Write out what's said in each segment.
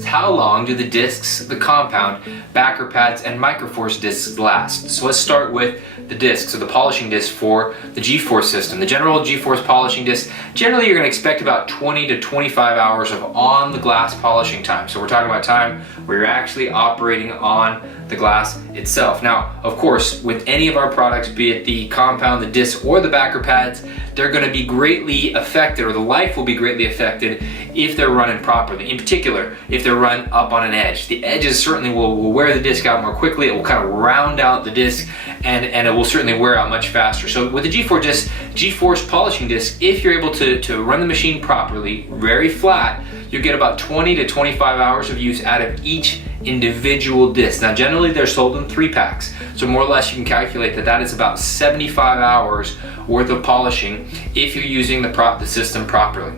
How long do the discs, the compound, backer pads, and microforce discs last? So let's start with the discs, so the polishing disc for the G-Force system. The general G-Force polishing disc, generally you're going to expect about 20 to 25 hours of on the glass polishing time. So we're talking about time where you're actually operating on the glass itself. Now, of course, with any of our products, be it the compound, the disc, or the backer pads, they're going to be greatly affected, or the life will be greatly affected if they're running properly. In particular, if they're run up on an edge. The edges certainly will wear the disc out more quickly. It will kind of round out the disc, and it will certainly wear out much faster. So with the G-Force polishing disc, if you're able to run the machine properly, very flat, you get about 20 to 25 hours of use out of each individual disc. Now generally they're sold in 3-packs, so more or less you can calculate that is about 75 hours worth of polishing if you're using the system properly.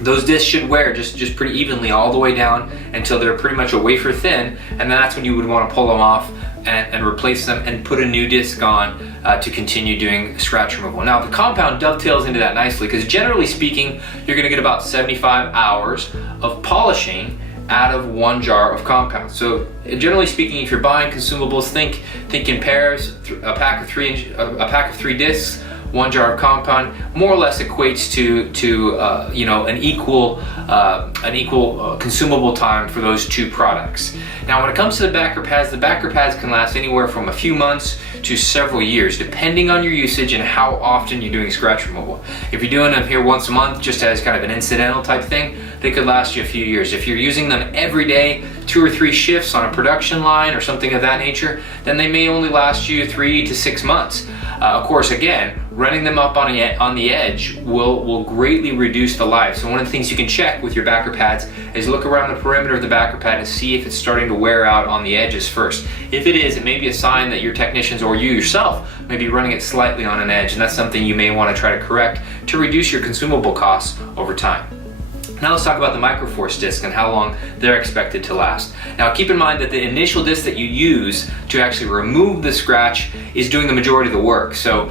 Those discs should wear just pretty evenly all the way down until they're pretty much a wafer thin, and then that's when you would want to pull them off and replace them and put a new disc on to continue doing scratch removal. Now the compound dovetails into that nicely, because generally speaking you're going to get about 75 hours of polishing out of 1 jar of compound. So generally speaking, if you're buying consumables, think in pairs. A pack of 3 discs, 1 jar of compound, more or less equates to an equal consumable time for those 2 products. Now when it comes to the backer pads can last anywhere from a few months to several years, depending on your usage and how often you're doing scratch removal. If you're doing them here once a month, just as kind of an incidental type thing, they could last you a few years. If you're using them every day, 2 or 3 shifts on a production line or something of that nature, then they may only last you 3 to 6 months. Of course, again, running them up on the edge will greatly reduce the life. So one of the things you can check with your backer pads is look around the perimeter of the backer pad and see if it's starting to wear out on the edges first. If it is, it may be a sign that your technicians or you yourself may be running it slightly on an edge, and that's something you may want to try to correct to reduce your consumable costs over time. Now let's talk about the microforce disc and how long they're expected to last. Now keep in mind that the initial disc that you use to actually remove the scratch is doing the majority of the work. So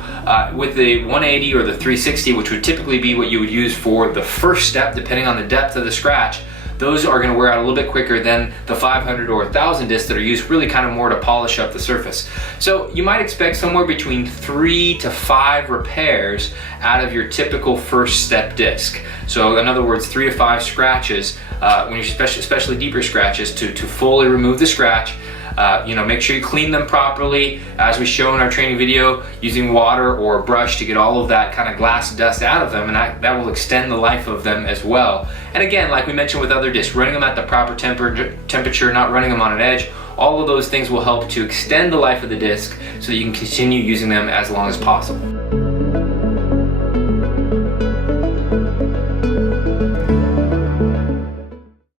with the 180 or the 360, which would typically be what you would use for the first step, depending on the depth of the scratch, those are going to wear out a little bit quicker than the 500 or 1000 discs that are used really kind of more to polish up the surface. So you might expect somewhere between 3 to 5 repairs out of your typical first step disc. So in other words, 3 to 5 scratches, when you're especially deeper scratches, to fully remove the scratch. Make sure you clean them properly, as we show in our training video, using water or a brush to get all of that kind of glass dust out of them, and that will extend the life of them as well. And again, like we mentioned with other discs, running them at the proper temperature, not running them on an edge, all of those things will help to extend the life of the disc so that you can continue using them as long as possible.